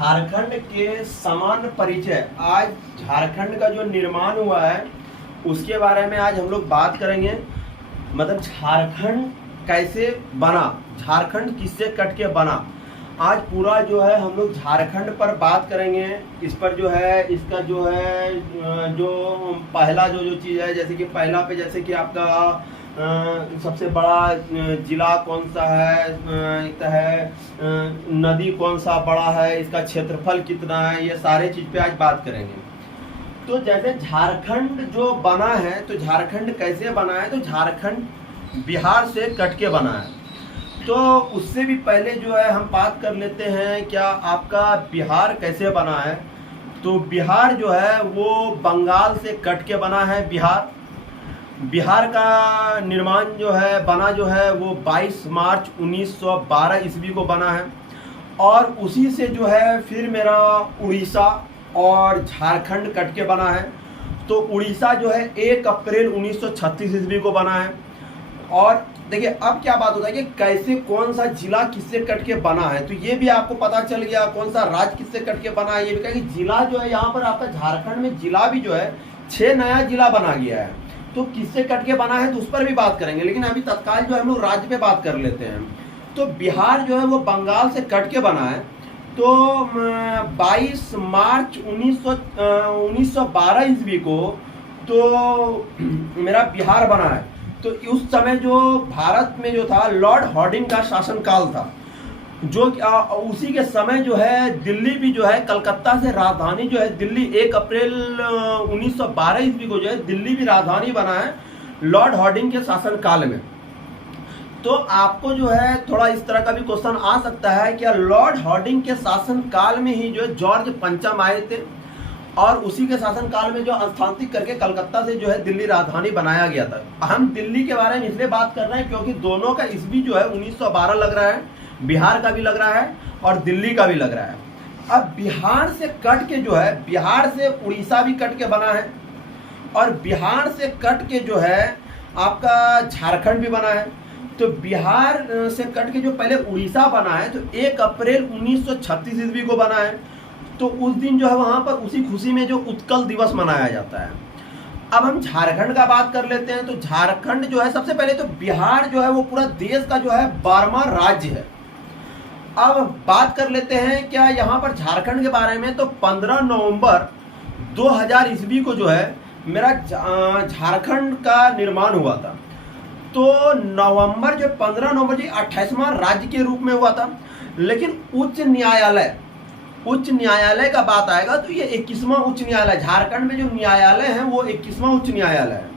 झारखंड के सामान्य परिचय। आज झारखंड का जो निर्माण हुआ है उसके बारे में आज हम लोग बात करेंगे। मतलब झारखंड कैसे बना, झारखंड किससे कट के बना। आज पूरा जो है हम लोग झारखंड पर बात करेंगे। इस पर जो है इसका जो है जो पहला जो चीज़ है, जैसे कि पहला पे जैसे कि आपका सबसे बड़ा जिला कौन सा है, एक है नदी कौन सा बड़ा है, इसका क्षेत्रफल कितना है, ये सारे चीज़ पे आज बात करेंगे। तो जैसे झारखंड जो बना है, तो झारखंड कैसे बना है, तो झारखंड बिहार से कट के बना है। तो उससे भी पहले जो है हम बात कर लेते हैं क्या आपका बिहार कैसे बना है। तो बिहार जो है वो बंगाल से कट के बना है। बिहार का निर्माण जो है बना जो है वो 22 मार्च 1912 ईस्वी को बना है। और उसी से जो है फिर मेरा उड़ीसा और झारखंड कट के बना है। तो उड़ीसा जो है 1 अप्रैल 1936 ईस्वी को बना है। और देखिए अब क्या बात होता है कि कैसे कौन सा जिला किससे कट के बना है, तो ये भी आपको पता चल गया। कौन सा राज्य किससे कट के बना है ये भी कहा कि जिला जो है यहाँ पर आपका झारखंड में जिला भी जो है 6 नया जिला बना गया है। तो किससे कट के बना है तो उस पर भी बात करेंगे, लेकिन अभी तत्काल जो है हम लोग राज्य पे बात कर लेते हैं। तो बिहार जो है वो बंगाल से कट के बना है। तो 22 मार्च 1912 ईस्वी को तो मेरा बिहार बना है। तो उस समय जो भारत में जो था लॉर्ड हार्डिंग का शासनकाल था, जो उसी के समय जो है दिल्ली भी जो है कलकत्ता से राजधानी जो है दिल्ली 1 अप्रैल 1912 ईस्वी को जो है दिल्ली भी राजधानी बना है लॉर्ड हार्डिंग के शासनकाल में। तो आपको जो है थोड़ा इस तरह का भी क्वेश्चन आ सकता है कि लॉर्ड हार्डिंग के शासनकाल में ही जो है जॉर्ज पंचम आए थे और उसी के शासनकाल में जो स्थानांतरित करके कलकत्ता से जो है दिल्ली राजधानी बनाया गया था। हम दिल्ली के बारे में इसलिए बात कर रहे हैं क्योंकि दोनों का ईस्वी जो है 1912 लग रहा है, बिहार का भी लग रहा है और दिल्ली का भी लग रहा है। अब बिहार से कट के जो है, बिहार से उड़ीसा भी कट के बना है और बिहार से कट के जो है आपका झारखंड भी बना है। तो बिहार से कट के जो पहले उड़ीसा बना है तो 1 अप्रैल 1936 ईस्वी को बना है। तो उस दिन जो है वहाँ पर उसी खुशी में जो उत्कल दिवस मनाया जाता है। अब हम झारखंड का बात कर लेते हैं। तो झारखंड जो है सबसे पहले तो बिहार जो है वो पूरा देश का जो है 12वां राज्य है। अब बात कर लेते हैं क्या यहाँ पर झारखंड के बारे में। तो 15 नवंबर 2000 ईस्वी को जो है मेरा झारखंड का निर्माण हुआ था। तो नवंबर जो 15 नवंबर जी 28वां राज्य के रूप में हुआ था। लेकिन उच्च न्यायालय का बात आएगा तो ये 21वां उच्च न्यायालय, झारखंड में जो न्यायालय है वो 21वां उच्च न्यायालय है।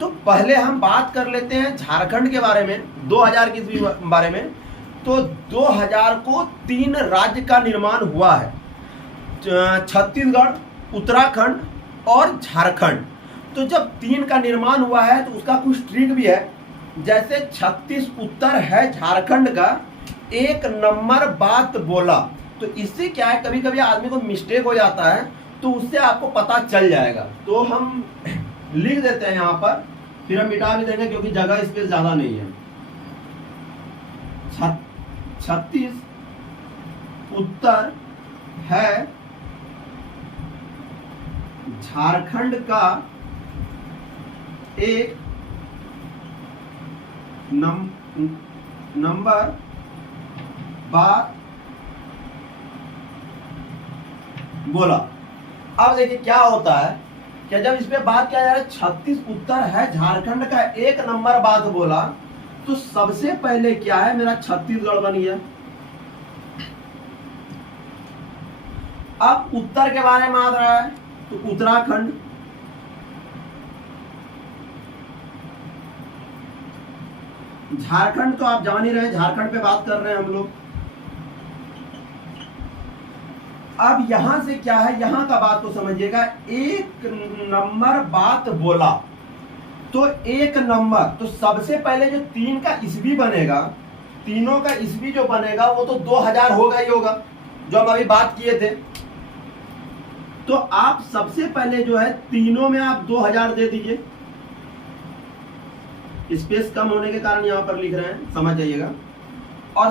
तो पहले हम बात कर लेते हैं झारखंड के बारे में 2000 के बारे में। तो 2000 को 3 राज्य का निर्माण हुआ है, छत्तीसगढ़, उत्तराखंड और झारखंड। तो जब 3 का निर्माण हुआ है तो उसका कुछ ट्रिक भी है। जैसे 36 उत्तर है झारखंड का, 1 नंबर बात बोला। तो इससे क्या है कभी कभी आदमी को मिस्टेक हो जाता है तो उससे आपको पता चल जाएगा। तो हम लिख देते हैं यहाँ पर, फिर हम मिटा भी देंगे क्योंकि जगह स्पेस ज्यादा नहीं है। 36 उत्तर है झारखंड का, 1 नंबर बात बोला। अब देखिए क्या होता है कि जब इस पे बात किया जा रहा है 36 उत्तर है झारखंड का, 1 नंबर बात बोला, तो सबसे पहले क्या है मेरा छत्तीसगढ़ बन गया। अब उत्तर के बारे में आ रहा है तो उत्तराखंड, झारखंड तो आप जान ही रहे हैं, झारखंड पे बात कर रहे हैं हम लोग। अब यहां से क्या है, यहां का बात को समझिएगा। 1 नंबर बात बोला तो 1 नंबर, तो सबसे पहले जो 3 का ईस्वी बनेगा, तीनों का ईस्वी जो बनेगा वो तो 2000 होगा ही होगा, जो हम अभी बात किए थे। तो आप सबसे पहले जो है तीनों में आप 2000 दे दीजिए। स्पेस कम होने के कारण यहां पर लिख रहे हैं, समझ जाइएगा। और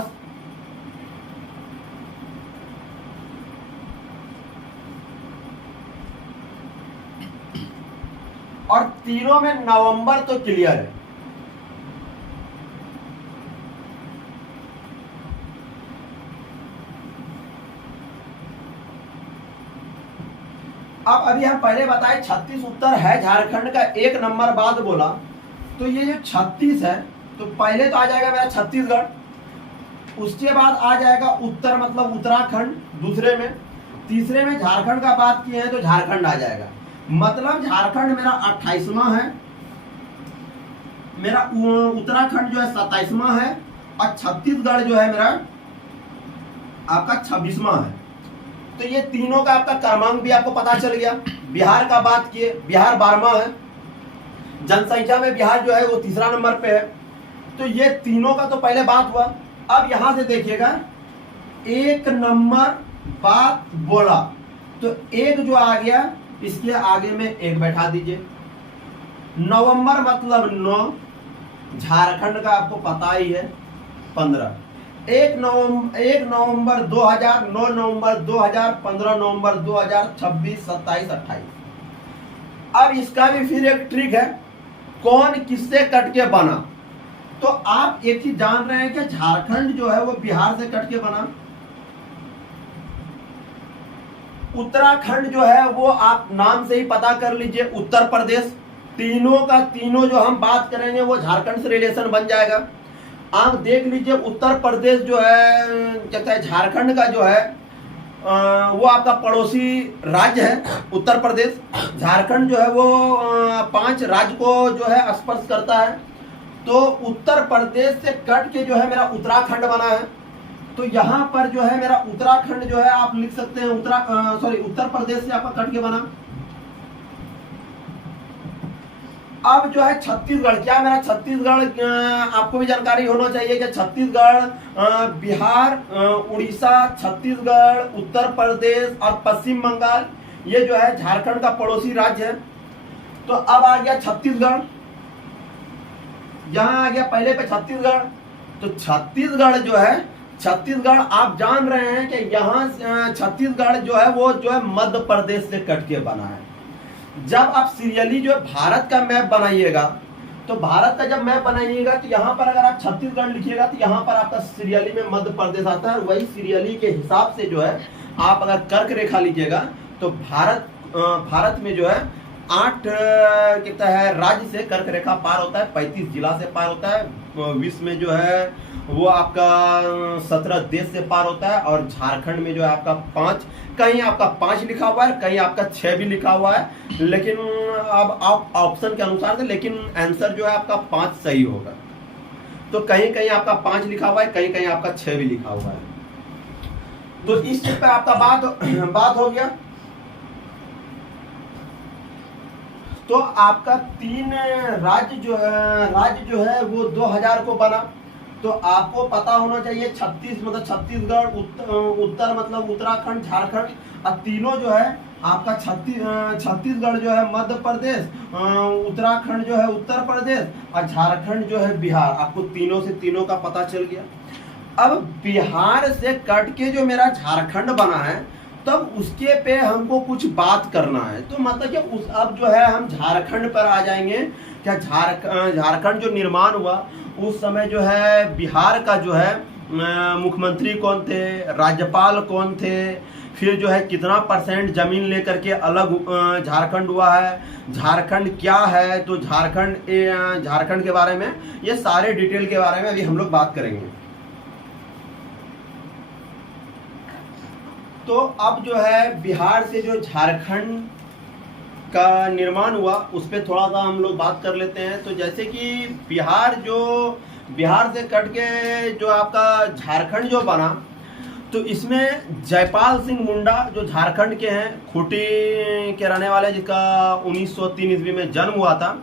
और तीनों में नवंबर तो क्लियर है। अब अभी हम पहले बताए 36 उत्तर है झारखंड का, 1 नंबर बाद बोला, तो ये जो 36 है तो पहले तो आ जाएगा मेरा छत्तीसगढ़, उसके बाद आ जाएगा उत्तर मतलब उत्तराखंड दूसरे में, तीसरे में झारखंड का बात किए हैं तो झारखंड आ जाएगा। मतलब झारखंड मेरा 28वां है, मेरा उत्तराखंड जो है 27वां है, और छत्तीसगढ़ जो है मेरा आपका 26वां है। तो ये तीनों का आपका क्रमांक भी आपको पता चल गया। बिहार का बात किए, बिहार 12वां है, जनसंख्या में बिहार जो है वो तीसरा नंबर पे है। तो ये तीनों का तो पहले बात हुआ। अब यहां से देखिएगा 1 नंबर बात बोला, तो 1 जो आ गया इसके आगे में 1 बैठा दीजिए। नवंबर मतलब 9, झारखंड का आपको पता ही है 15। 1 नवंबर 2000, 9 नवंबर 2000, 15 नवंबर 2000, 26, 27, 28। अब इसका भी फिर एक ट्रिक है, कौन किससे कट के बना। तो आप एक चीज जान रहे हैं कि झारखंड जो है वो बिहार से कट के बना, उत्तराखंड जो है वो आप नाम से ही पता कर लीजिए उत्तर प्रदेश। तीनों का तीनों जो हम बात करेंगे वो झारखंड से रिलेशन बन जाएगा। आप देख लीजिए उत्तर प्रदेश जो है क्या कहते हैं, झारखंड का जो है वो आपका पड़ोसी राज्य है उत्तर प्रदेश। झारखंड जो है वो 5 राज्य को जो है स्पर्श करता है। तो उत्तर प्रदेश से कट के जो है मेरा उत्तराखंड बना है। तो यहाँ पर जो है मेरा उत्तराखंड जो है आप लिख सकते हैं उत्तर प्रदेश से आपका कट के बना। अब जो है छत्तीसगढ़, क्या मेरा छत्तीसगढ़ आपको भी जानकारी होना चाहिए कि छत्तीसगढ़, बिहार, उड़ीसा, छत्तीसगढ़, उत्तर प्रदेश और पश्चिम बंगाल ये जो है झारखंड का पड़ोसी राज्य है। तो अब आ गया छत्तीसगढ़, यहां आ गया पहले पे छत्तीसगढ़। तो छत्तीसगढ़ जो है, छत्तीसगढ़ आप जान रहे हैं कि यहाँ छत्तीसगढ़ जो है वो जो है मध्य प्रदेश से कट के बना है। जब आप सीरियली जो है भारत का मैप बनाइएगा, तो भारत का जब मैप बनाइएगा तो यहाँ पर अगर आप छत्तीसगढ़ लिखिएगा तो यहाँ पर आपका सीरियली में मध्य प्रदेश आता है। वही सीरियली के हिसाब से जो है आप अगर कर्क रेखा लीजिएगा तो भारत में जो है 8 कितना है राज्य से कर्क रेखा पार होता है, 35 जिला से पार होता है। विश्व में जो है वो आपका 17 देश से पार होता है। और झारखंड में जो है आपका 5, कहीं आपका 5 लिखा हुआ है, कहीं आपका 6 भी लिखा हुआ है, लेकिन अब आप ऑप्शन के अनुसार से, लेकिन आंसर जो है आपका 5 सही होगा। तो कहीं कहीं आपका 5 लिखा हुआ है, कहीं कहीं आपका 6 भी लिखा हुआ है। तो इस चीज पे आपका बात हो गया। तो आपका 3 राज्य जो है वो 2000 को बना। तो आपको पता होना चाहिए 36 मतलब छत्तीसगढ़, उत्तर मतलब उत्तराखंड, झारखंड, और तीनों जो है आपका छत्तीसगढ़ जो है मध्य प्रदेश, उत्तराखंड जो है उत्तर प्रदेश, और झारखंड जो है बिहार। आपको तीनों से तीनों का पता चल गया। अब बिहार से कट के जो मेरा झारखंड बना है, तब उसके पे हमको कुछ बात करना है। तो मतलब कि अब जो है हम झारखंड पर आ जाएंगे। क्या झारखंड जो निर्माण हुआ उस समय जो है बिहार का जो है मुख्यमंत्री कौन थे, राज्यपाल कौन थे, फिर जो है कितना % जमीन लेकर के अलग झारखंड हुआ है, झारखंड क्या है। तो झारखंड के बारे में ये सारे डिटेल के बारे में अभी हम लोग बात करेंगे। तो अब जो है बिहार से जो झारखंड का निर्माण हुआ उस पर थोड़ा सा हम लोग बात कर लेते हैं। तो जैसे कि बिहार से कट के जो आपका झारखंड जो बना, तो इसमें जयपाल सिंह मुंडा जो झारखंड के हैं, खूंटी के रहने वाले, जिसका 1903 ईस्वी में जन्म हुआ था,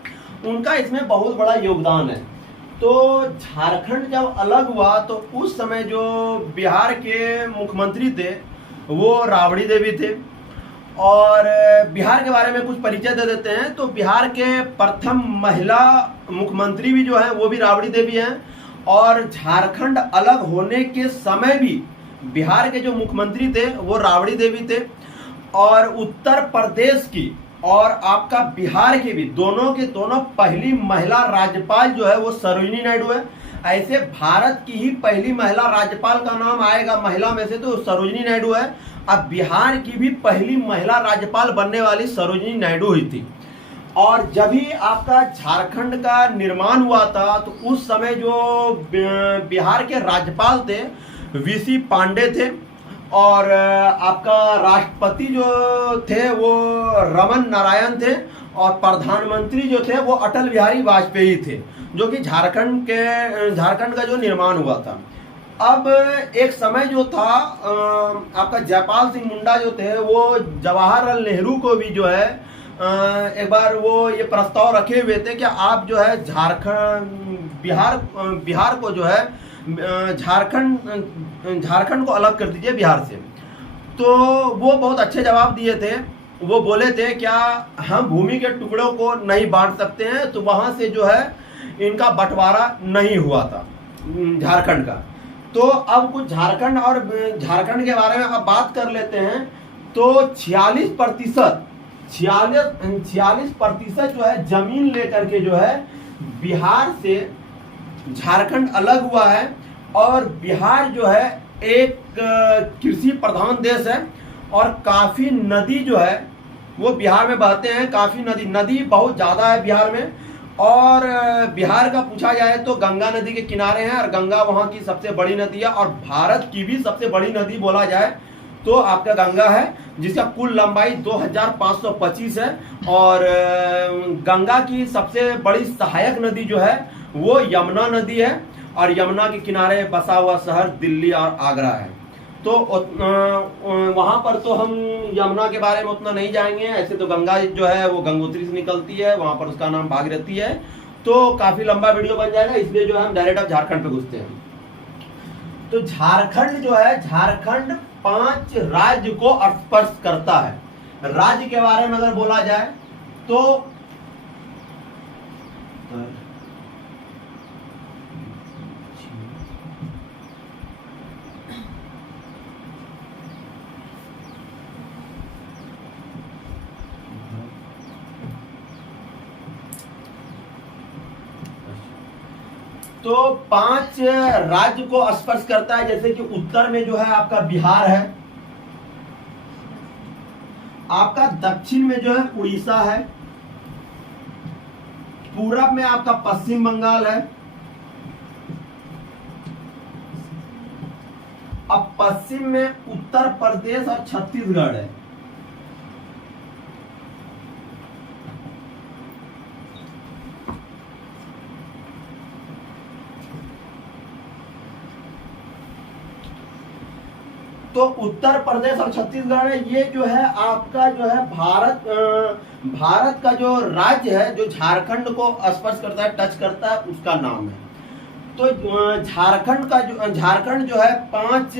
उनका इसमें बहुत बड़ा योगदान है। तो झारखंड जब अलग हुआ तो उस समय जो बिहार के मुख्यमंत्री थे वो राबड़ी देवी थे। और बिहार के बारे में कुछ परिचय दे देते हैं। तो बिहार के प्रथम महिला मुख्यमंत्री भी जो है वो भी राबड़ी देवी हैं। और झारखंड अलग होने के समय भी बिहार के जो मुख्यमंत्री थे वो राबड़ी देवी थे। और उत्तर प्रदेश की और आपका बिहार के भी दोनों के दोनों पहली महिला राज्यपाल जो है वो सरोजिनी नायडू है। ऐसे भारत की ही पहली महिला राज्यपाल का नाम आएगा महिला में से तो सरोजिनी नायडू है। अब बिहार की भी पहली महिला राज्यपाल बनने वाली सरोजिनी नायडू हुई थी। और जब भी आपका झारखंड का निर्माण हुआ था तो उस समय जो बिहार के राज्यपाल थे वीसी पांडे थे, और आपका राष्ट्रपति जो थे वो रमन नारायण थे, और प्रधानमंत्री जो थे वो अटल बिहारी वाजपेयी थे, जो कि झारखंड का जो निर्माण हुआ था। अब एक समय जो था आपका जयपाल सिंह मुंडा जो थे वो जवाहरलाल नेहरू को भी जो है एक बार वो ये प्रस्ताव रखे हुए थे कि आप जो है बिहार को जो है झारखंड को अलग कर दीजिए बिहार से। तो वो बहुत अच्छे जवाब दिए थे। वो बोले थे क्या हम भूमि के टुकड़ों को नहीं बांट सकते हैं, तो वहां से जो है इनका बंटवारा नहीं हुआ था झारखंड का। तो अब कुछ झारखंड के बारे में अब बात कर लेते हैं। तो 46% जो है जमीन लेकर के जो है बिहार से झारखंड अलग हुआ है। और बिहार जो है एक कृषि प्रधान देश है, और काफ़ी नदी जो है वो बिहार में बहते हैं। काफ़ी नदी बहुत ज़्यादा है बिहार में। और बिहार का पूछा जाए तो गंगा नदी के किनारे हैं, और गंगा वहाँ की सबसे बड़ी नदी है। और भारत की भी सबसे बड़ी नदी बोला जाए तो आपका गंगा है, जिसका कुल लंबाई 2525 है। और गंगा की सबसे बड़ी सहायक नदी जो है वो यमुना नदी है, और यमुना के किनारे बसा हुआ शहर दिल्ली और आगरा है। तो वहाँ पर तो हम यमुना के बारे में उतना नहीं जाएंगे। ऐसे तो गंगा जो है वो गंगोत्री से निकलती है, वहाँ पर उसका नाम भागीरथी है। तो काफ़ी लंबा वीडियो बन जाएगा, इसलिए जो है हम डायरेक्ट अब झारखंड पे घुसते हैं। तो झारखंड जो है, झारखंड 5 राज्य को स्पर्श करता है। राज्य के बारे में अगर बोला जाए तो तो 5 राज्य को स्पर्श करता है। जैसे कि उत्तर में जो है आपका बिहार है, आपका दक्षिण में जो है उड़ीसा है, पूरब में आपका पश्चिम बंगाल है, अब पश्चिम में उत्तर प्रदेश और छत्तीसगढ़ है। तो उत्तर प्रदेश और छत्तीसगढ़ में ये जो है आपका जो है भारत का जो राज्य है जो झारखंड को स्पर्श करता है, टच करता है, उसका नाम है। तो झारखंड जो है 5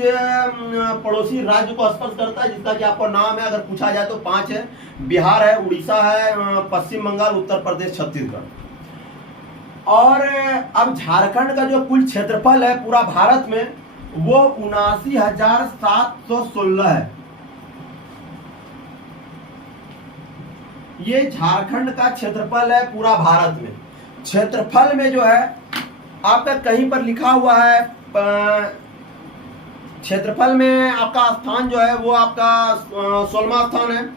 पड़ोसी राज्य को स्पर्श करता है, जिसका कि आपको नाम है, अगर पूछा जाए तो 5 है। बिहार है, उड़ीसा है, पश्चिम बंगाल, उत्तर प्रदेश, छत्तीसगढ़। और अब झारखंड का जो कुल क्षेत्रफल है पूरा भारत में वो 79,716 है। ये झारखंड का क्षेत्रफल है पूरा भारत में। क्षेत्रफल में जो है आपका कहीं पर लिखा हुआ है, क्षेत्रफल में आपका स्थान जो है वो आपका 16वां स्थान है।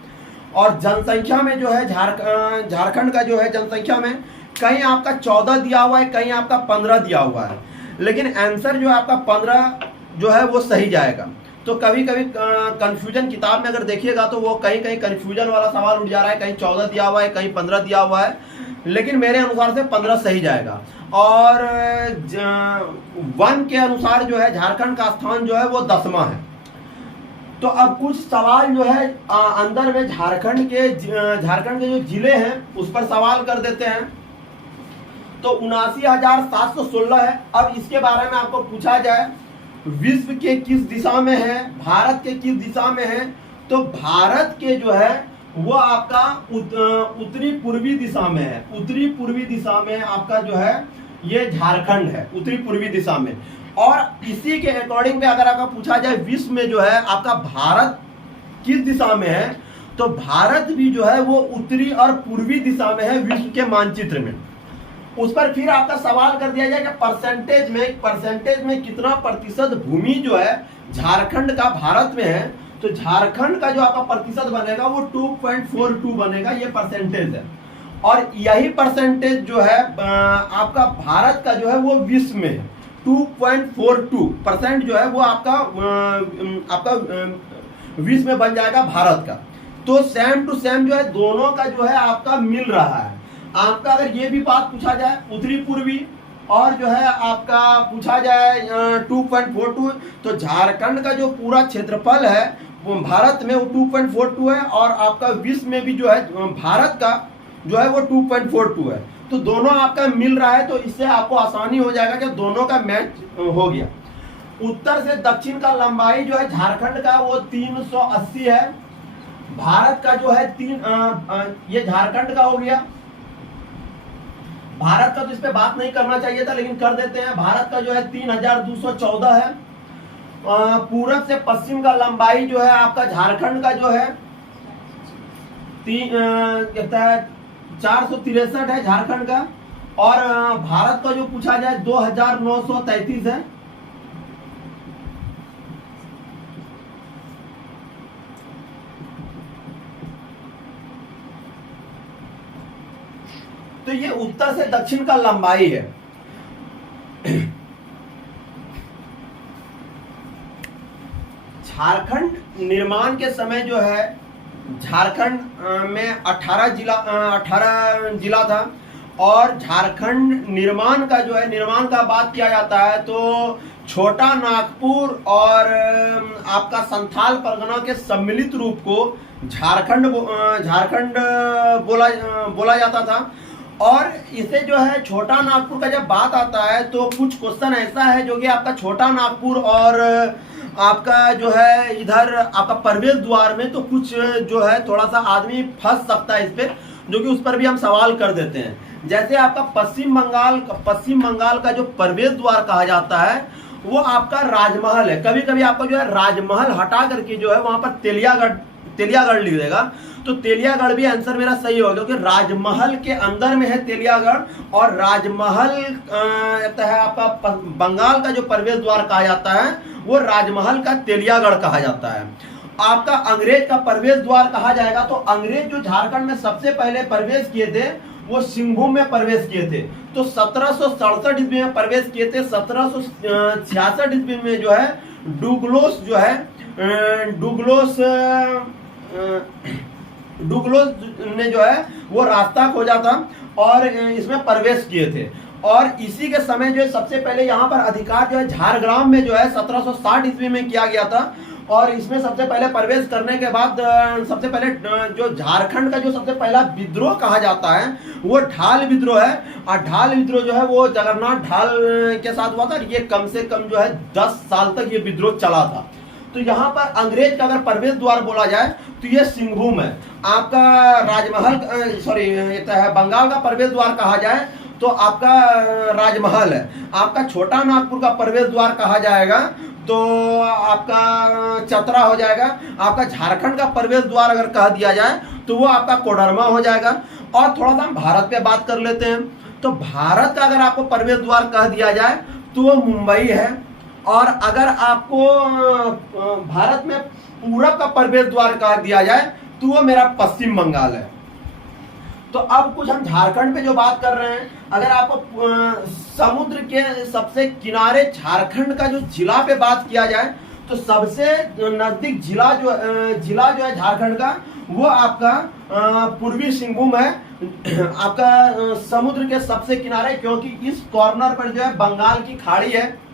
और जनसंख्या में जो है झारखंड का जो है जनसंख्या में कहीं आपका 14 दिया हुआ है, कहीं आपका 15 दिया हुआ है। लेकिन आंसर जो है आपका 15 जो है वो सही जाएगा। तो कभी कभी कंफ्यूजन किताब में अगर देखिएगा तो वो कहीं कहीं कंफ्यूजन वाला सवाल उठ जा रहा है, कहीं 14 दिया हुआ है, कहीं 15 दिया हुआ है, लेकिन मेरे अनुसार से 15 सही जाएगा। और 1 के अनुसार जो है झारखंड का स्थान जो है वो 10वां है। तो अब कुछ सवाल जो है अंदर में झारखंड के जो जिले हैं उस पर सवाल कर देते हैं। तो 79,716 है। अब इसके बारे में आपको पूछा जाए विश्व के किस दिशा में है, भारत के किस दिशा में है, तो भारत के जो है वो आपका उत्तरी पूर्वी दिशा में है। उत्तरी पूर्वी दिशा में आपका जो है ये झारखंड है, उत्तरी पूर्वी दिशा में। और इसी के अकॉर्डिंग में अगर आपका पूछा जाए विश्व में जो है आपका भारत किस दिशा में है, तो भारत भी जो है वो उत्तरी और पूर्वी दिशा में है विश्व के मानचित्र में। उस पर फिर आपका सवाल कर दिया जाए कि परसेंटेज में कितना प्रतिशत भूमि जो है झारखंड का भारत में है, तो झारखंड का जो आपका प्रतिशत बनेगा वो 2.42 बनेगा, ये परसेंटेज है। और यही परसेंटेज जो है आपका भारत का जो है वो विश्व में है, 2.42% जो है वो आपका विश्व में बन जाएगा भारत का। तो सेम टू सेम जो है दोनों का जो है आपका मिल रहा है। आपका अगर ये भी बात पूछा जाए उत्तरी पूर्वी और जो है आपका पूछा जाए 2.42, तो झारखंड का जो पूरा क्षेत्रफल है वो भारत में वो 2.42 है और आपका विश्व में भी जो है भारत का जो है वो 2.42 है। तो दोनों आपका मिल रहा है, तो इससे आपको आसानी हो जाएगा कि दोनों का मैच हो गया। उत्तर से दक्षिण का लंबाई जो है झारखंड का वो 380 है, भारत का जो है ये झारखंड का हो गया। भारत का तो इस पे बात नहीं करना चाहिए था लेकिन कर देते हैं। भारत का जो है 3214 है। पूरब से पश्चिम का लंबाई जो है आपका झारखंड का जो है 463 है झारखंड का, और भारत का जो पूछा जाए 2933 है। तो ये उत्तर से दक्षिण का लंबाई है। झारखंड निर्माण के समय जो है झारखंड में 18 जिला था, और झारखंड निर्माण का जो है निर्माण का बात किया जाता है तो छोटा नागपुर और आपका संथाल परगना के सम्मिलित रूप को झारखंड बोला जाता था। और इसे जो है छोटा नागपुर का जब बात आता है तो कुछ क्वेश्चन ऐसा है जो कि आपका छोटा नागपुर और आपका जो है इधर आपका प्रवेश द्वार में तो कुछ जो है थोड़ा सा आदमी फंस सकता है इस पे, जो कि उस पर भी हम सवाल कर देते हैं। जैसे आपका पश्चिम बंगाल का जो प्रवेश द्वार कहा जाता है वो आपका राजमहल है। कभी कभी आपका जो है राजमहल हटा करके जो है वहां पर तेलियागढ़ लिख देगा, तो तेलियागढ़ भी आंसर मेरा सही होगा क्योंकि राजमहल के अंदर में है तेलियागढ़, और राजमहल है आपका बंगाल का जो प्रवेश द्वार कहा जाता है वो राजमहल का तेलियागढ़ कहा जाता है। आपका अंग्रेज का प्रवेश द्वार कहा जाएगा तो अंग्रेज जो झारखंड में सबसे पहले प्रवेश किए थे वो सिंहभूम में प्रवेश किए थे, तो 1767 ईस्वी में प्रवेश किए थे। 1766 ईस्वी में जो है डुगलोस ने जो है वो रास्ता खोजा था और इसमें प्रवेश किए थे। और इसी के समय जो है सबसे पहले यहाँ पर अधिकार जो है झारग्राम में जो है 1760 ईस्वी में किया गया था, और इसमें सबसे पहले प्रवेश करने के बाद सबसे पहले जो झारखंड का जो सबसे पहला विद्रोह कहा जाता है वो ढाल विद्रोह है। और ढाल विद्रोह जो है वो जगन्नाथ ढाल के साथ हुआ था। ये कम से कम जो है 10 साल तक ये विद्रोह चला था। तो यहाँ पर अंग्रेज का अगर प्रवेश द्वार बोला जाए तो ये सिंहभूम है। आपका राजमहल बंगाल का प्रवेश द्वार कहा जाए तो आपका राजमहल है। आपका छोटा नागपुर का प्रवेश द्वार कहा जाएगा तो आपका चतरा हो जाएगा। आपका झारखंड का प्रवेश द्वार अगर कह दिया जाए तो वो आपका कोडरमा हो जाएगा। और थोड़ा सा हम भारत पे बात कर लेते हैं, तो भारत का अगर आपको प्रवेश द्वार कह दिया जाए तो वो मुंबई है। और अगर आपको भारत में पूरब का प्रवेश द्वार कह दिया जाए तो वो मेरा पश्चिम बंगाल है। तो अब कुछ हम झारखंड पे जो बात कर रहे हैं, अगर आपको समुद्र के सबसे किनारे झारखंड का जो जिला पे बात किया जाए तो सबसे नजदीक जिला जो है झारखंड का वो आपका पूर्वी सिंहभूम है। आपका समुद्र के सबसे किनारे, क्योंकि इस कॉर्नर पर जो है बंगाल की खाड़ी है।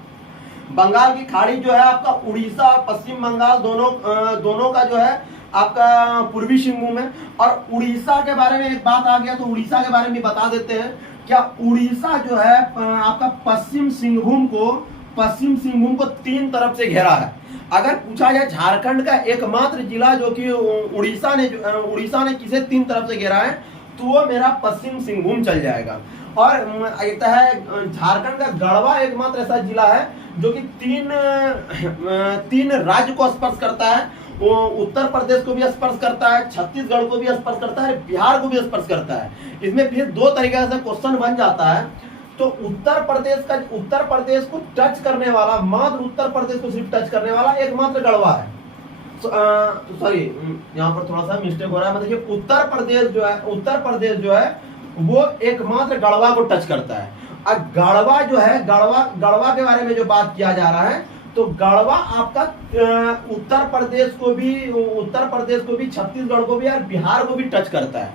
बंगाल की खाड़ी जो है आपका उड़ीसा और पश्चिम बंगाल दोनों का जो है आपका पूर्वी सिंहभूम है। और उड़ीसा के बारे में एक बात आ गया तो उड़ीसा के बारे में बता देते हैं। क्या उड़ीसा जो है आपका पश्चिम सिंहभूम को 3 तरफ से घेरा है। अगर पूछा जाए झारखंड का एकमात्र जिला जो कि उड़ीसा ने किसे 3 तरफ से घेरा है तो वो मेरा पश्चिम सिंहभूम चल जाएगा। और झारखंड का गढ़वा एकमात्र ऐसा जिला है जो कि तीन राज्य को स्पर्श करता है, वो उत्तर प्रदेश को भी स्पर्श करता है, छत्तीसगढ़ को भी स्पर्श करता है, बिहार को भी स्पर्श करता है। इसमें फिर दो तरीके से क्वेश्चन बन जाता है। तो उत्तर प्रदेश को टच करने वाला, मात्र उत्तर प्रदेश को सिर्फ टच करने वाला एकमात्र गढ़वा है। सॉरी, यहाँ पर थोड़ा सा मिस्टेक हो रहा है। मतलब उत्तर प्रदेश जो है वो एकमात्र गढ़वा को टच करता है। और गढ़वा जो है, गढ़वा के बारे में जो बात किया जा रहा है, तो गढ़वा आपका उत्तर प्रदेश को भी छत्तीसगढ़ को भी और बिहार को भी टच करता है।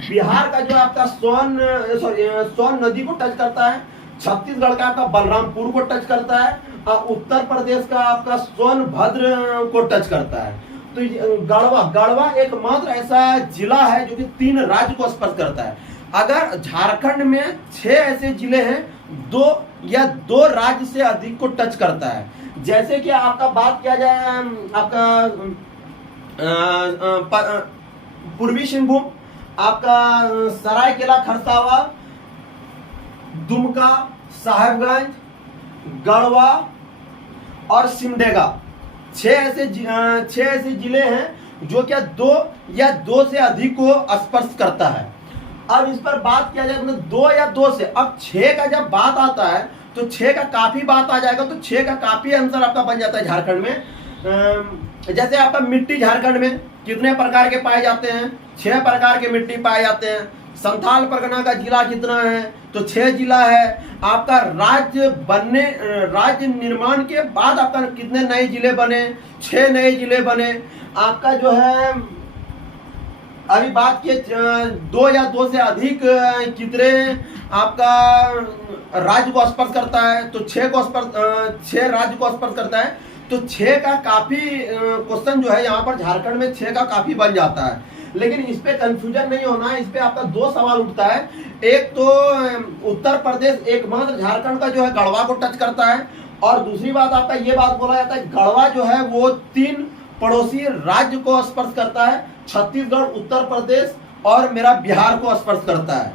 बिहार का जो आपका सोन नदी को टच करता है, छत्तीसगढ़ का आपका बलरामपुर को टच करता है, और उत्तर प्रदेश का आपका सोनभद्र को टच करता है। तो गढ़वा एकमात्र ऐसा जिला है जो कि 3 राज्य को स्पर्श करता है। अगर झारखंड में 6 ऐसे जिले हैं, 2 राज्य से अधिक को टच करता है। जैसे कि आपका बात किया जाए, आपका पूर्वी सिंहभूम, आपका सरायकेला खरसावा, दुमका, साहेबगंज, गढ़वा और सिमडेगा, 6 ऐसे जिले हैं जो क्या 2 से अधिक को स्पर्श करता है। अब इस पर बात किया जाए मतलब 2 या 2 से, अब 6 का जब बात आता है तो 6 का काफी बात आ जाएगा, तो 6 का काफी आंसर आपका बन जाता है झारखंड में। जैसे आपका मिट्टी झारखंड में कितने प्रकार के पाए जाते हैं? 6 प्रकार के मिट्टी पाए जाते हैं। संथाल परगना का जिला कितना है? तो 6 जिला है। आपका राज्य निर्माण के बाद आपका कितने नए जिले बने? 6 नए जिले बने। आपका जो है अभी बात किए 2 या 2 से अधिक कितने आपका राज्य को स्पर्श करता है? तो 6 राज्य को स्पर्श करता है। तो 6 का काफी क्वेश्चन जो है यहाँ पर झारखंड में 6 का काफी बन जाता है। लेकिन इस पे कंफ्यूजन नहीं होना है। इस पे आपका 2 सवाल उठता है। एक तो उत्तर प्रदेश एकमात्र झारखंड का जो है गढ़वा को टच करता है, और दूसरी बात आपका ये बात बोला जाता है गढ़वा जो है वो 3 पड़ोसी राज्य को स्पर्श करता है, छत्तीसगढ़, उत्तर प्रदेश और मेरा बिहार को स्पर्श करता है।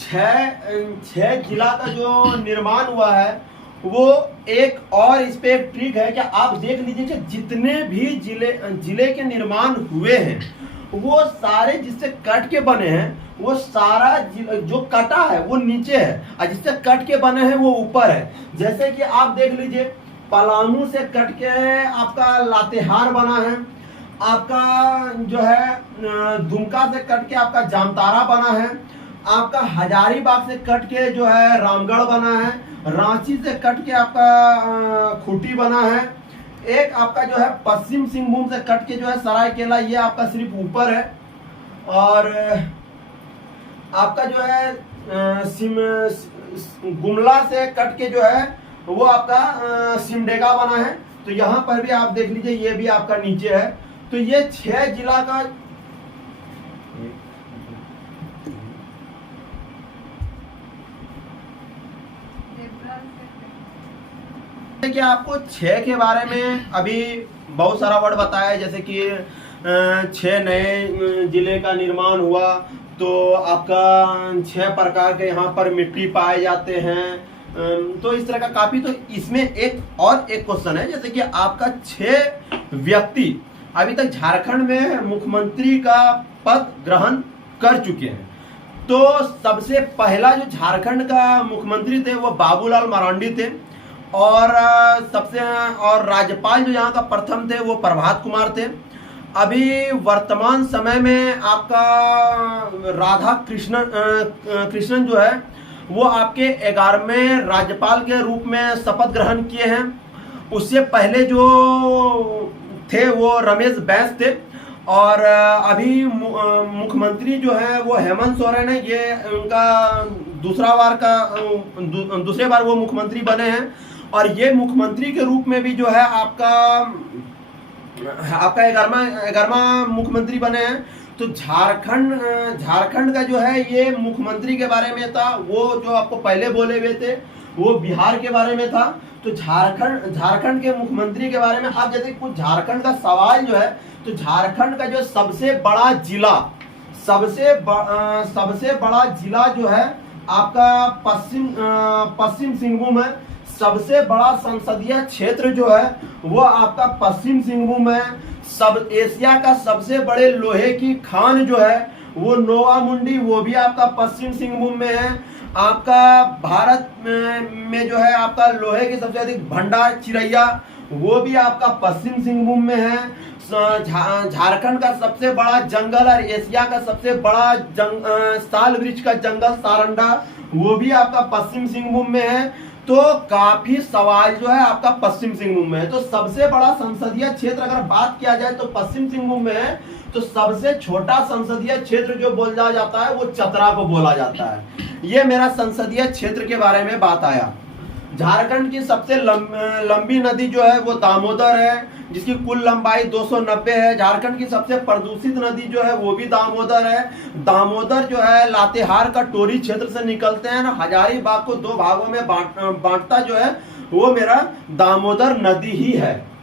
6 जिला का जो निर्माण हुआ है वो एक, और इस पे एक ट्रिक है कि आप देख लीजिए कि जितने भी जिले के निर्माण हुए हैं वो सारे जिससे कट के बने हैं वो सारा जो कटा है वो नीचे है, और जिससे कट के बने हैं वो ऊपर है। जैसे कि आप देख लीजिए पलामू से कट के आपका लातेहार बना है, आपका जो है दुमका से कट के आपका जामतारा बना है, आपका हजारीबाग से कट के जो है रामगढ़ बना है, रांची से कट के आपका खूंटी बना है, एक आपका जो है पश्चिम सिंहभूम से कट के जो है सरायकेला, ये आपका सिर्फ ऊपर है, और आपका जो है गुमला से कट के जो है वो आपका सिमडेगा बना है। तो यहाँ पर भी आप देख लीजिए ये भी आपका नीचे है। तो ये 6 जिला का कि आपको 6 के बारे में अभी बहुत सारा वर्ड बताया है, जैसे कि 6 नए जिले का निर्माण हुआ, तो आपका 6 प्रकार के यहाँ पर मिट्टी पाए जाते हैं। तो इस तरह का काफी। तो इसमें एक क्वेश्चन है, जैसे कि आपका 6 व्यक्ति अभी तक झारखंड में मुख्यमंत्री का पद ग्रहण कर चुके हैं। तो सबसे पहला जो झारखंड का मुख्यमंत्री थे वो बाबूलाल मरांडी थे, और राज्यपाल जो यहाँ का प्रथम थे वो प्रभात कुमार थे। अभी वर्तमान समय में आपका राधा कृष्णन जो है वो आपके 11वें राज्यपाल के रूप में शपथ ग्रहण किए हैं। उससे पहले जो थे वो रमेश बैस थे, और अभी मुख्यमंत्री जो है वो हेमंत सोरेन है। ये उनका दूसरे बार वो मुख्यमंत्री बने हैं, और ये मुख्यमंत्री के रूप में भी जो है आपका 11वां मुख्यमंत्री बने हैं। तो झारखंड का जो है ये मुख्यमंत्री के बारे में था, वो जो आपको पहले बोले हुए थे वो बिहार के बारे में था। तो झारखंड के मुख्यमंत्री के बारे में आप जैसे कुछ झारखंड का सवाल जो है, तो झारखंड का जो सबसे बड़ा जिला जो है आपका पश्चिम सिंहभूम है। सबसे बड़ा संसदीय क्षेत्र जो है वो आपका पश्चिम सिंहभूम है। सब एशिया का सबसे बड़े लोहे की खान जो है वो नोवा मुंडी, वो भी आपका पश्चिम सिंहभूम में है। आपका भारत में जो है आपका लोहे की सबसे अधिक भंडार चिरैया, वो भी आपका पश्चिम सिंहभूम में है। झारखंड का सबसे बड़ा जंगल और एशिया का सबसे बड़ा साल वृक्ष का जंगल सारंडा, वो भी आपका पश्चिम सिंहभूम में है। तो काफी सवाल जो है आपका पश्चिम सिंहभूम में है। तो सबसे बड़ा संसदीय क्षेत्र अगर बात किया जाए तो पश्चिम सिंहभूम में है। तो सबसे छोटा संसदीय क्षेत्र जो बोला जाता है वो चतरा को बोला जाता है। ये मेरा संसदीय क्षेत्र के बारे में बात आया। झारखंड की सबसे लंबी नदी जो है वो दामोदर है, जिसकी कुल लंबाई 290 है। झारखंड की सबसे प्रदूषित नदी जो है वो भी दामोदर है। दामोदर जो है लातेहार का टोरी क्षेत्र से निकलते हैं ना, हजारीबाग को 2 भागों में बांटता जो है वो मेरा दामोदर नदी ही है।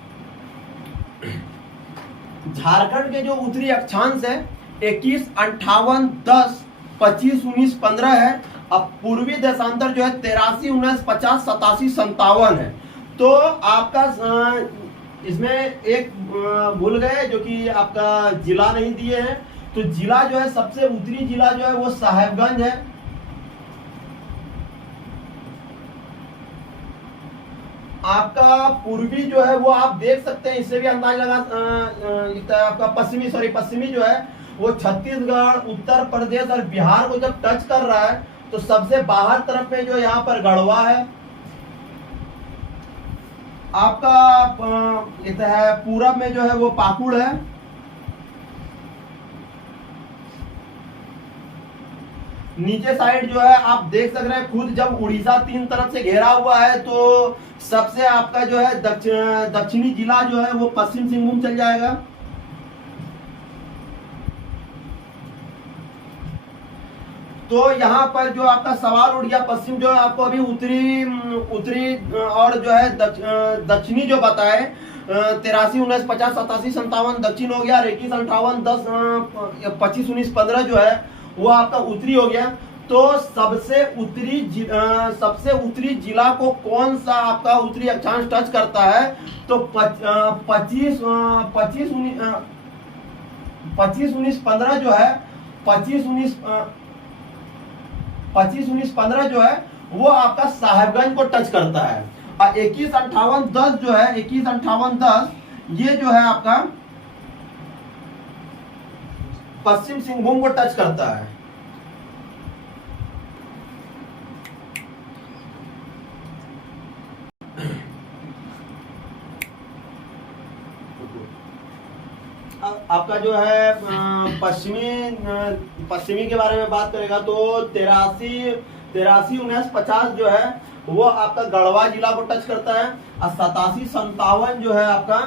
झारखंड के जो उत्तरी अक्षांश है 21, 58, 10, 25, 19, 15 है। अब पूर्वी देशांतर जो है 83, 19, 50, 87, 57 है। तो आपका इसमें एक भूल गए जो कि आपका जिला नहीं दिए हैं। तो जिला जो है सबसे उत्तरी जिला जो है वो साहेबगंज है। आपका पूर्वी जो है वो आप देख सकते हैं, इससे भी अंदाज लगा आपका पश्चिमी जो है वो छत्तीसगढ़, उत्तर प्रदेश और बिहार को जब टच कर रहा है तो सबसे बाहर तरफ में जो यहाँ पर गढ़वा है। आपका है पूरब में जो है वो पाकुड़ है। नीचे साइड जो है आप देख सक रहे हैं खुद, जब उड़ीसा 3 तरफ से घेरा हुआ है तो सबसे आपका जो है दक्षिणी जिला जो है वो पश्चिम सिंहभूम चल जाएगा। तो यहाँ पर जो आपका सवाल उठ गया, पश्चिम जो है आपको अभी उत्तरी और जो है दक्षिणी जो बताए 83, 19, 50, 87, 57 दक्षिण हो गया, 21, 58, 10, 25, 19, 15 जो है वो आपका उत्तरी हो गया। तो सबसे उत्तरी जिला को कौन सा आपका उत्तरी अक्षांश टच करता है? तो 25, 19, 15 जो है 25, 19, 15 जो है वो आपका साहेबगंज को टच करता है। और 21, 58, 10 जो है 21, 58, 10 ये जो है आपका पश्चिम सिंहभूम को टच करता है। आपका जो है पश्चिमी के बारे में बात करेगा तो 83, 19, 50 जो है वो आपका गढ़वा जिला को टच करता है। और 87, 57 जो है आपका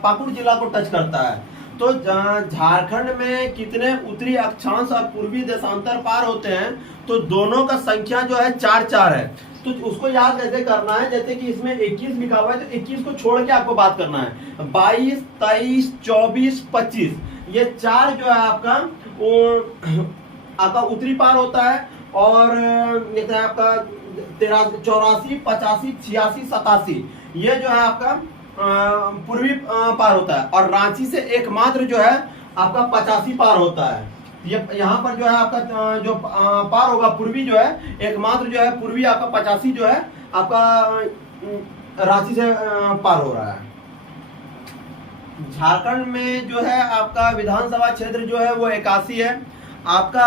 पाकुड़ जिला को टच करता है। तो झारखंड में कितने उत्तरी अक्षांश और पूर्वी देशांतर पार होते हैं? तो दोनों का संख्या जो है 4-4 है। तो उसको याद कैसे करना है? जैसे कि इसमें 21 लिखा हुआ है तो 21 को छोड़ के आपको बात करना है। 22, 23, 24, 25 ये 4 जो है आपका उत्तरी पार होता है। और आपका 83, 84, 85, 86, 87 ये जो है आपका पूर्वी पार होता है। और रांची से एकमात्र जो है आपका 85 पार होता है। ये यहाँ पर जो है आपका जो पार होगा पूर्वी जो है एकमात्र जो है पूर्वी आपका 85 जो है आपका रांची से पार हो रहा है। झारखंड में जो है आपका विधानसभा क्षेत्र जो है वो 81 है। आपका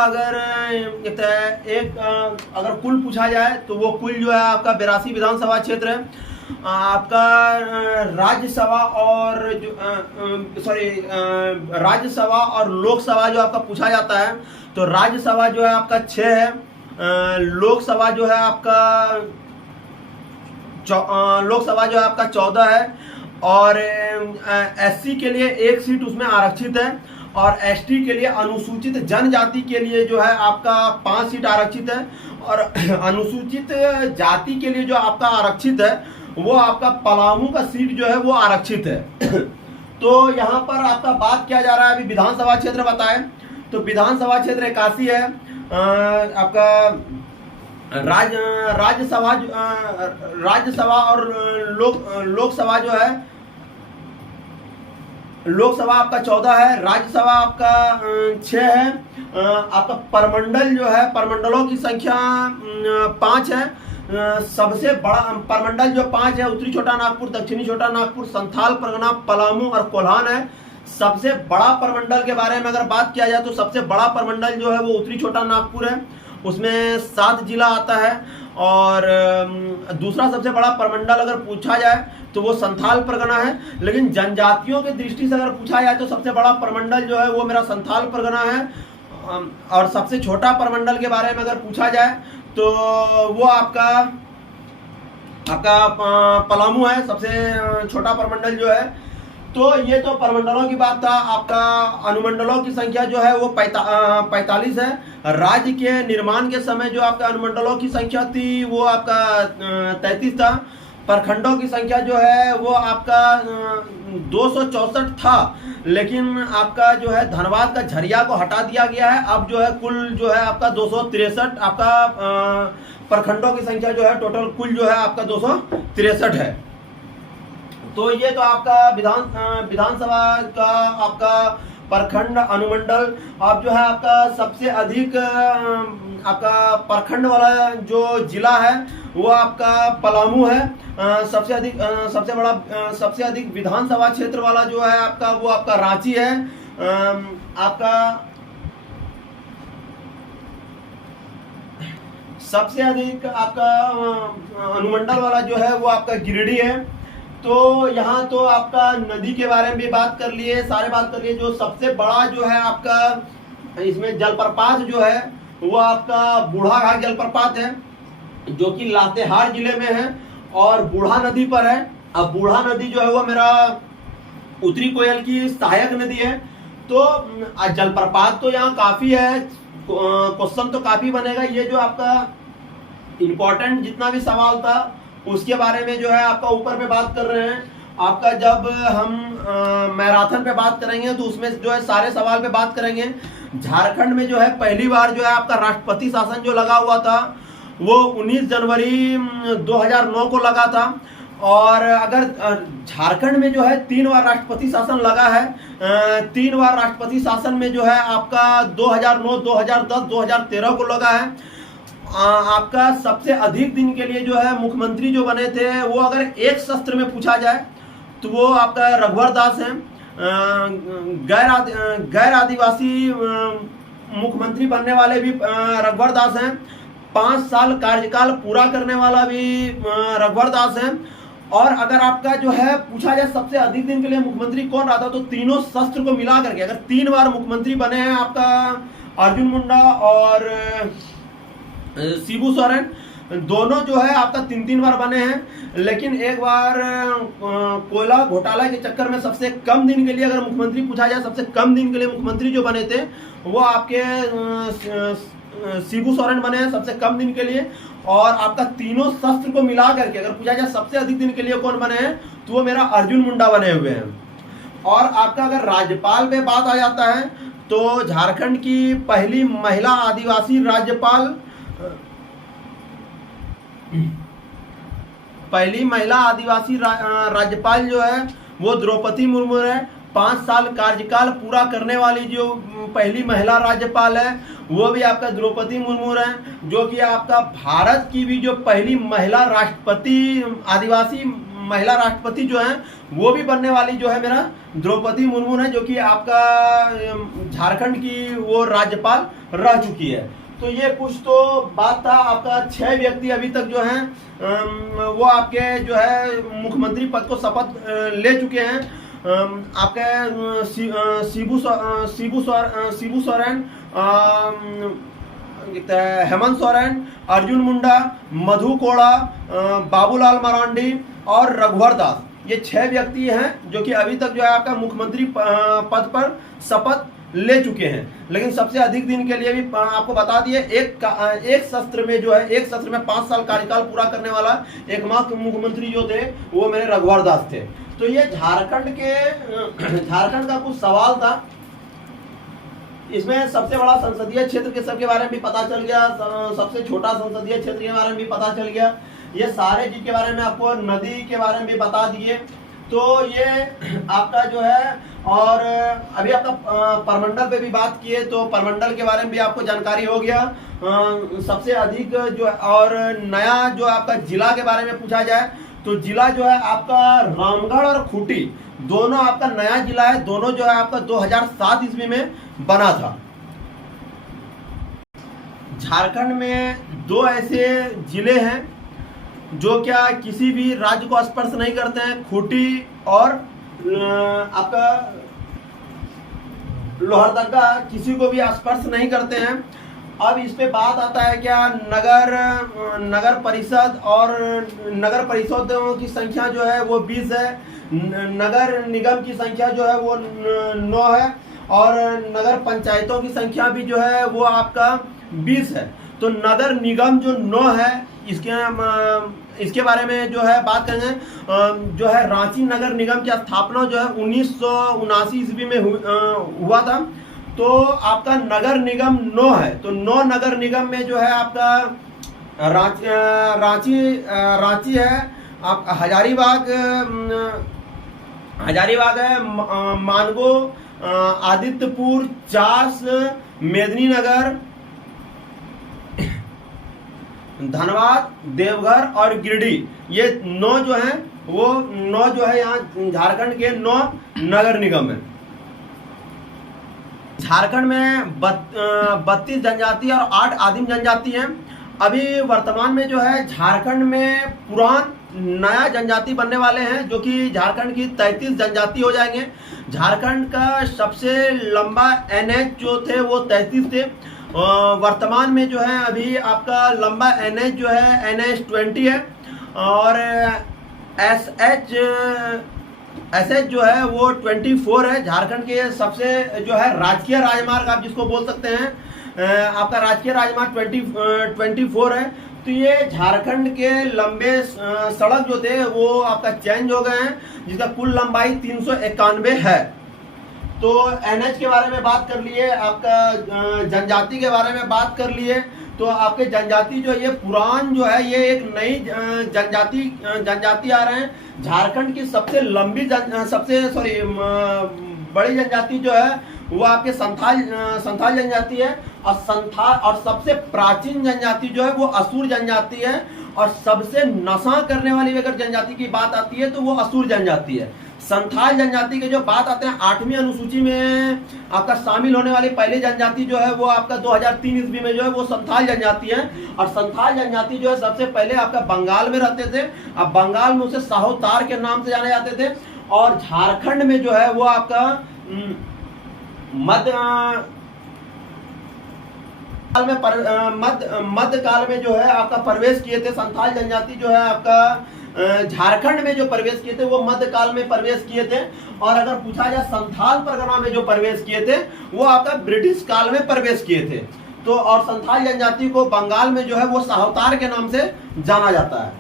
अगर कुल पूछा जाए तो वो कुल जो है आपका 82 विधानसभा क्षेत्र है। आपका राज्यसभा और लोकसभा जो आपका पूछा जाता है तो राज्यसभा जो है आपका 6 है। लोकसभा जो है आपका 14 है। और एससी के लिए 1 सीट उसमें आरक्षित है। और एसटी के लिए अनुसूचित जनजाति के लिए जो है आपका 5 सीट आरक्षित है। और अनुसूचित जाति के लिए जो आपका आरक्षित है वो आपका पलामू का सीट जो है वो आरक्षित है। तो यहाँ पर आपका बात किया जा रहा है, अभी विधानसभा क्षेत्र बताएं तो विधानसभा क्षेत्र 81 है। आपका राज्यसभा राज्यसभा और लोकसभा जो है, लोकसभा आपका 14 है, राज्यसभा आपका 6 है। आपका परमंडल जो है, परमंडलों की संख्या 5 है। सबसे बड़ा परमंडल जो 5 है, उत्तरी छोटा नागपुर, दक्षिणी छोटा नागपुर, संथाल परगना, पलामू और कोल्हान है। सबसे बड़ा परमंडल के बारे में अगर बात किया जाए तो सबसे बड़ा परमंडल जो है वो उत्तरी छोटा नागपुर है, उसमें 7 जिला आता है। और दूसरा सबसे बड़ा परमंडल अगर पूछा जाए तो वो संथाल परगना है। लेकिन जनजातियों की दृष्टि से अगर पूछा जाए तो सबसे बड़ा परमंडल जो है वो मेरा संथाल परगना है। और सबसे छोटा परमंडल के बारे में अगर पूछा जाए तो वो आपका पलामू है, सबसे छोटा परमंडल जो है। तो ये तो परमंडलों की बात था। आपका अनुमंडलों की संख्या जो है वो 45 है। राज्य के निर्माण के समय जो आपका अनुमंडलों की संख्या थी वो आपका 33 था। प्रखंडों की संख्या जो है वो आपका 264 था, लेकिन आपका जो है धनबाद का झरिया को हटा दिया गया है। अब जो है कुल जो है आपका 263 आपका प्रखंडों की संख्या जो है टोटल कुल जो है आपका 263 है। तो ये तो आपका विधानसभा का आपका प्रखंड अनुमंडल। अब जो है आपका सबसे अधिक आपका प्रखंड वाला जो जिला है वो आपका पलामू है। सबसे अधिक विधानसभा क्षेत्र वाला जो है आपका वो आपका रांची है। आपका सबसे अधिक आपका अनुमंडल वाला जो है वो आपका गिरिडीह है। तो यहाँ तो आपका नदी के बारे में भी बात कर लिए, सारे बात कर लिए। जो सबसे बड़ा जो है आपका इसमें जलप्रपात जो है वो आपका बूढ़ा घाट जलप्रपात है, जो कि लातेहार जिले में है और बूढ़ा नदी पर है। अब बूढ़ा नदी जो है वो मेरा उत्तरी कोयल की सहायक नदी है। तो जलप्रपात तो यहाँ काफी है, क्वेश्चन तो काफी बनेगा। ये जो आपका इम्पोर्टेंट जितना भी सवाल था उसके बारे में जो है आपका ऊपर में बात कर रहे हैं। आपका जब हम मैराथन पे बात करेंगे तो उसमें जो है सारे सवाल पे बात करेंगे। झारखंड में जो है पहली बार जो है आपका राष्ट्रपति शासन जो लगा हुआ था वो 19 जनवरी 2009 को लगा था। और अगर झारखंड में जो है 3 बार राष्ट्रपति शासन लगा है। 3 बार राष्ट्रपति शासन में जो है आपका 2009, 2010, 2013 को लगा है। आपका सबसे अधिक दिन के लिए जो है मुख्यमंत्री जो बने थे वो अगर एक शस्त्र में पूछा जाए तो वो आपका रघुवर दास हैं। गैर आदिवासी मुख्यमंत्री बनने वाले भी रघुवर दास हैं। 5 साल कार्यकाल पूरा करने वाला भी रघुवर दास हैं। और अगर आपका जो है पूछा जाए सबसे अधिक दिन के लिए मुख्यमंत्री कौन रहा था तो तीनों शस्त्र को मिला करके अगर 3 बार मुख्यमंत्री बने हैं आपका अर्जुन मुंडा और शिबू सोरेन, दोनों जो है आपका 3 बार बने हैं। लेकिन एक बार कोयला घोटाला के चक्कर में सबसे कम दिन के लिए अगर मुख्यमंत्री पूछा जाए, सबसे कम दिन के लिए मुख्यमंत्री जो बने थे वो आपके शिबू सोरेन बने हैं सबसे कम दिन के लिए। और आपका तीनों शस्त्र को मिला करके अगर पूछा जाए सबसे अधिक दिन के लिए कौन बने हैं तो वो मेरा अर्जुन मुंडा बने हुए हैं। और आपका अगर राज्यपाल पे बात आ जाता है तो झारखंड की पहली महिला आदिवासी राज्यपाल राज्यपाल जो है वो द्रौपदी मुर्मू है। 5 साल कार्यकाल पूरा करने वाली जो पहली महिला राज्यपाल है वो भी आपका द्रौपदी मुर्मू है, जो कि आपका भारत की भी जो पहली महिला राष्ट्रपति, आदिवासी महिला राष्ट्रपति जो है वो भी बनने वाली जो है मेरा द्रौपदी मुर्मू है, जो कि आपका झारखंड की वो राज्यपाल रह चुकी है। तो ये कुछ तो बात था। आपका 6 व्यक्ति अभी तक जो हैं वो आपके जो है मुख्यमंत्री पद को शपथ ले चुके हैं। आपके शिबू सोरेन, हेमंत सोरेन, अर्जुन मुंडा, मधु कोड़ा, बाबूलाल मरांडी और रघुवर दास, ये 6 व्यक्ति हैं जो कि अभी तक जो है आपका मुख्यमंत्री पद पर शपथ ले चुके हैं। लेकिन सबसे अधिक दिन के लिए भी आपको बता दिए एक शस्त्र में जो है 5 साल कार्यकाल पूरा करने वाला एकमात्र मुख्यमंत्री जो थे वो मेरे रघुवर दास थे। तो ये झारखंड का कुछ सवाल था। इसमें सबसे बड़ा संसदीय क्षेत्र के सबके बारे में भी पता चल गया, सबसे छोटा संसदीय क्षेत्र के बारे में भी पता चल गया, ये सारे चीज के बारे में आपको, नदी के बारे में भी बता दिए। तो ये आपका जो है, और अभी आपका परमंडल पे भी बात किए, तो परमंडल के बारे में भी आपको जानकारी हो गया। सबसे अधिक जो, और नया जो आपका जिला के बारे में पूछा जाए तो जिला जो है आपका रामगढ़ और खूंटी दोनों आपका नया जिला है, दोनों जो है आपका 2007 ईस्वी में बना था। झारखंड में दो ऐसे जिले हैं जो क्या किसी भी राज्य को स्पर्श नहीं करते हैं, खूंटी और आपका लोहरदगा किसी को भी स्पर्श नहीं करते हैं। अब इस पे बात आता है क्या, नगर परिषद, और नगर परिषदों की संख्या जो है वो 20 है, नगर निगम की संख्या जो है वो 9 है, और नगर पंचायतों की संख्या भी जो है वो आपका 20 है। तो नगर निगम जो 9 है, इसके बारे में जो है बात करेंगे। जो है रांची नगर निगम की स्थापना जो है 1979 ईस्वी में हुआ था। तो आपका नगर निगम 9 है, तो 9 नगर निगम में जो है आपका रांची है, आप हजारीबाग है, मानगो, आदित्यपुर, चास, मेदिनीनगर, धनबाद, देवघर और गिरिडीह, ये 9 जो हैं वो 9 जो है यहाँ झारखंड के 9 नगर निगम है। झारखंड में 32 जनजाति और 8 आदिम जनजाति हैं। अभी वर्तमान में जो है झारखंड में पुरान नया जनजाति बनने वाले हैं, जो कि झारखंड की 33 जनजाति हो जाएंगे। झारखंड का सबसे लंबा NH जो थे वो 33 थे। वर्तमान में जो है अभी आपका लंबा NH जो है NH20 है, और SH जो है वो 24 है। झारखंड के सबसे जो है राजकीय राजमार्ग आप जिसको बोल सकते हैं, आपका राजकीय राजमार्ग 24 है। तो ये झारखंड के लंबे सड़क जो थे वो आपका चेंज हो गए हैं, जिसका कुल लंबाई 391 है। तो NH के बारे में बात कर लिए, आपका जनजाति के बारे में बात कर लिए। तो आपके जनजाति जो ये पुरान जो है ये एक नई जनजाति आ रहे हैं। झारखंड की सबसे लंबी बड़ी जनजाति जो है वो आपके संथाल जनजाति है, और सबसे प्राचीन जनजाति जो है वो असुर जनजाति है, और सबसे नशा करने वाली अगर जनजाति की बात आती है तो वो असुर जनजाति है। संथाल जनजाति के जो बात आते हैं 8वीं अनुसूची में आपका शामिल होने वाली पहली जनजाति जो है वो आपका 2003 ईस्वी में जो है वो संथाल जनजाति है। और संथाल जनजाति जो है सबसे पहले आपका बंगाल में रहते थे, अब बंगाल में उसे साहूतार के नाम से जाने जाते थे। और झारखंड में जो है वो आपका मध्य काल में जो है आपका प्रवेश किए थे। संथाल जनजाति जो है आपका झारखंड में जो प्रवेश किए थे वो मध्य काल में प्रवेश किए थे। और अगर पूछा जाए संथाल परगना में जो प्रवेश किए थे वो आपका ब्रिटिश काल में प्रवेश किए थे। तो और संथाल जनजाति को बंगाल में जो है वो साहूतार के नाम से जाना जाता है।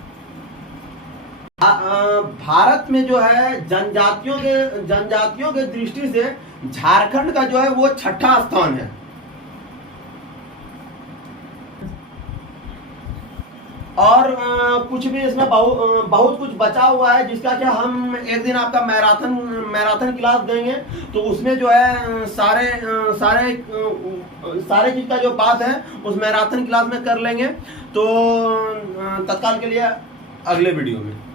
भारत में जो है जनजातियों के दृष्टि से झारखंड का जो है वो 6ठा स्थान है। और कुछ भी इसमें बहुत कुछ बचा हुआ है, जिसका क्या हम एक दिन आपका मैराथन क्लास देंगे, तो उसमें जो है सारे चीज का जो बात है उस मैराथन क्लास में कर लेंगे। तो तत्काल के लिए अगले वीडियो में।